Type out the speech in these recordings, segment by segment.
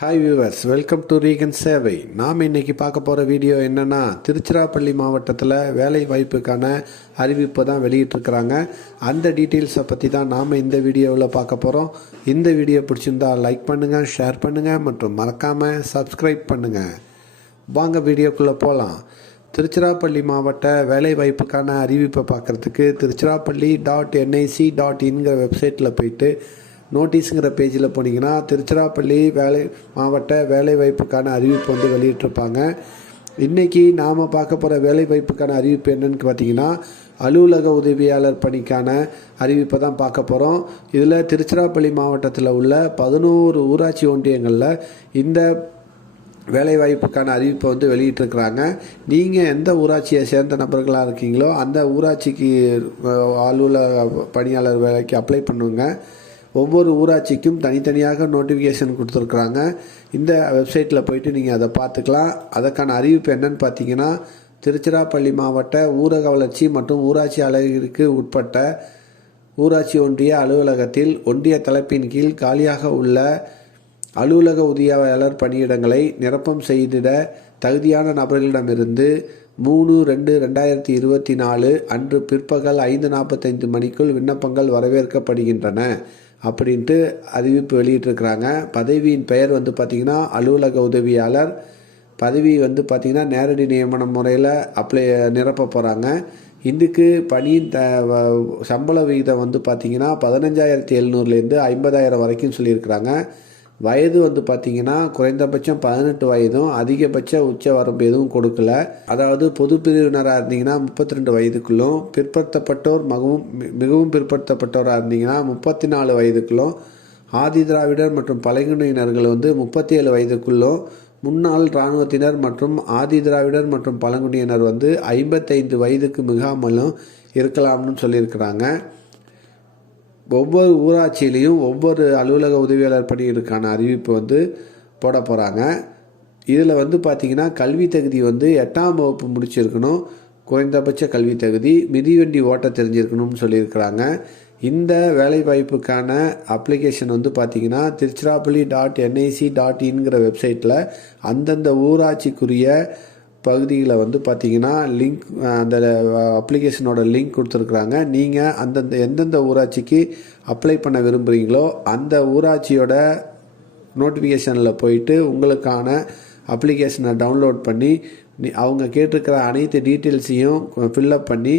Hi viewers, welcome to ரீகன் சேவை. நாம் இன்றைக்கி பார்க்க போகிற வீடியோ என்னென்னா, திருச்சிராப்பள்ளி மாவட்டத்தில் வேலை வாய்ப்புக்கான அறிவிப்பை தான் வெளியிட்டிருக்கிறாங்க. அந்த டீட்டெயில்ஸை பற்றி தான் நாம் இந்த வீடியோவில் பார்க்க போகிறோம். இந்த வீடியோ பிடிச்சிருந்தால் லைக் பண்ணுங்கள், ஷேர் பண்ணுங்கள் மற்றும் மறக்காமல் சப்ஸ்கிரைப் பண்ணுங்கள். வாங்க வீடியோக்குள்ளே போகலாம். திருச்சிராப்பள்ளி மாவட்ட வேலை வாய்ப்புக்கான அறிவிப்பை பார்க்குறதுக்கு திருச்சிராப்பள்ளி.nic.inங்கிற வெப்சைட்டில் போயிட்டு நோட்டீஸுங்கிற பேஜில் போனீங்கன்னா திருச்சிராப்பள்ளி மாவட்ட வேலைவாய்ப்புக்கான அறிவிப்பு வந்து வெளியிட்டிருப்பாங்க. இன்றைக்கி நாம் பார்க்க போகிற வேலைவாய்ப்புக்கான அறிவிப்பு என்னென்னு பார்த்தீங்கன்னா, அலுவலக உதவியாளர் பணிக்கான அறிவிப்பை தான் பார்க்க போகிறோம். இதில் திருச்சிராப்பள்ளி மாவட்டத்தில் உள்ள 11 ஊராட்சி ஒன்றியங்களில் இந்த வேலைவாய்ப்புக்கான அறிவிப்பை வந்து வெளியிட்டிருக்கிறாங்க. நீங்கள் எந்த ஊராட்சியை சேர்ந்த நபர்களாக இருக்கீங்களோ அந்த ஊராட்சிக்கு அலுவலக பணியாளர் வேலைக்கு அப்ளை பண்ணுங்க. ஒவ்வொரு ஊராட்சிக்கும் தனித்தனியாக நோட்டிஃபிகேஷன் கொடுத்துருக்குறாங்க. இந்த வெப்சைட்டில் போயிட்டு நீங்கள் அதை பார்த்துக்கலாம். அதற்கான அறிவிப்பு என்னன்னு பார்த்தீங்கன்னா, திருச்சிராப்பள்ளி மாவட்ட ஊரக வளர்ச்சி மற்றும் ஊராட்சி அலகிற்கு உட்பட்ட ஊராட்சி ஒன்றிய அலுவலகத்தில் ஒன்றிய தலைப்பின் கீழ் காலியாக உள்ள அலுவலக உதவியாளர் பணியிடங்களை நிரப்பம் செய்திட தகுதியான நபர்களிடமிருந்து 3/2/2024 அன்று பிற்பகல் 5:45 மணிக்குள் விண்ணப்பங்கள் வரவேற்கப்படுகின்றன அப்படின்ட்டு அறிவிப்பு வெளியிட்டிருக்கிறாங்க. பதவியின் பெயர் வந்து பார்த்திங்கன்னா அலுவலக உதவியாளர். பதவி வந்து பார்த்திங்கன்னா நேரடி நியமன முறையில் நிரப்ப போகிறாங்க. இதுக்கு பணியின் சம்பள விகிதம் வந்து பார்த்திங்கன்னா 15,700லேருந்து 50,000 வரைக்கும் சொல்லியிருக்கிறாங்க. வயது வந்து பார்த்திங்கன்னா குறைந்தபட்சம் 18 வயதும் அதிகபட்ச உச்ச வரம்பு எதுவும் கொடுக்கல. அதாவது பொது பிரிவினராக இருந்தீங்கன்னா 32 வயதுக்குள்ளும், பிற்படுத்தப்பட்டோர் மிகவும் பிற்படுத்தப்பட்டோராக இருந்தீங்கன்னா 34 வயதுக்குள்ளும், ஆதி திராவிடர் மற்றும் பழங்குடியினர்கள் வந்து 37 வயதுக்குள்ளும், முன்னாள் இராணுவத்தினர் மற்றும் ஆதி திராவிடர் மற்றும் பழங்குடியினர் வந்து 55 வயதுக்கு மிகாமலும் இருக்கலாம்னு சொல்லியிருக்கிறாங்க. ஒவ்வொரு ஊராட்சியிலையும் ஒவ்வொரு அலுவலக உதவியாளர் பணிகளுக்கான அறிவிப்பு வந்து போட போகிறாங்க. இதில் வந்து பார்த்திங்கன்னா கல்வி தகுதி வந்து 8ஆம் வகுப்பு முடிச்சிருக்கணும், குறைந்தபட்ச கல்வி தகுதி, மிதிவண்டி ஓட்ட தெரிஞ்சிருக்கணும்னு சொல்லியிருக்கிறாங்க. இந்த வேலைவாய்ப்புக்கான அப்ளிகேஷன் வந்து பார்த்திங்கன்னா திருச்சிராப்பள்ளி.nic.inங்கிற வெப்சைட்டில் அந்தந்த ஊராட்சிக்குரிய பகுதிகளை வந்து பார்த்திங்கன்னா லிங்க், அந்த அப்ளிகேஷனோட லிங்க் கொடுத்துருக்குறாங்க. நீங்கள் எந்தெந்த ஊராட்சிக்கு அப்ளை பண்ண விரும்புகிறீங்களோ அந்த ஊராட்சியோட நோட்டிஃபிகேஷனில் போயிட்டு உங்களுக்கான அப்ளிகேஷனை டவுன்லோட் பண்ணி அவங்க கேட்டிருக்கிற அனைத்து டீட்டெயில்ஸையும் ஃபில்லப் பண்ணி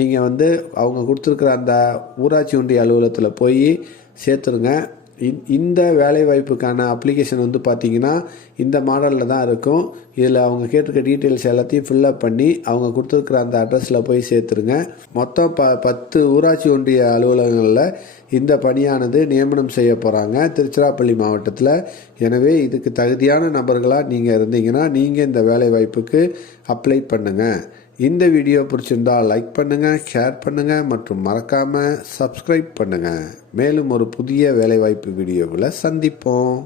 நீங்கள் வந்து அவங்க கொடுத்துருக்குற அந்த ஊராட்சி ஒன்றிய அலுவலகத்தில் போய் சேர்த்துருங்க. இந்த வேலைவாய்ப்புக்கான அப்ளிகேஷன் வந்து பார்த்திங்கன்னா இந்த மாடலில் தான் இருக்கும். இதில் அவங்க கேட்டிருக்க டீட்டெயில்ஸ் எல்லாத்தையும் ஃபில்லப் பண்ணி அவங்க கொடுத்துருக்குற அந்த அட்ரஸில் போய் சேர்த்துருங்க. மொத்தம் 10 ஊராட்சி ஒன்றிய அலுவலகங்களில் இந்த பணியானது நியமனம் செய்ய போகிறாங்க திருச்சிராப்பள்ளி மாவட்டத்தில். எனவே இதுக்கு தகுதியான நபர்களாக நீங்கள் இருந்தீங்கன்னா நீங்கள் இந்த வேலைவாய்ப்புக்கு அப்ளை பண்ணுங்கள். இந்த வீடியோ பிடிச்சிருந்தால் லைக் பண்ணுங்கள், ஷேர் பண்ணுங்கள் மற்றும் மறக்காமல் சப்ஸ்கிரைப் பண்ணுங்கள். மேலும் ஒரு புதிய வேலைவாய்ப்பு வீடியோவில் சந்திப்போம்.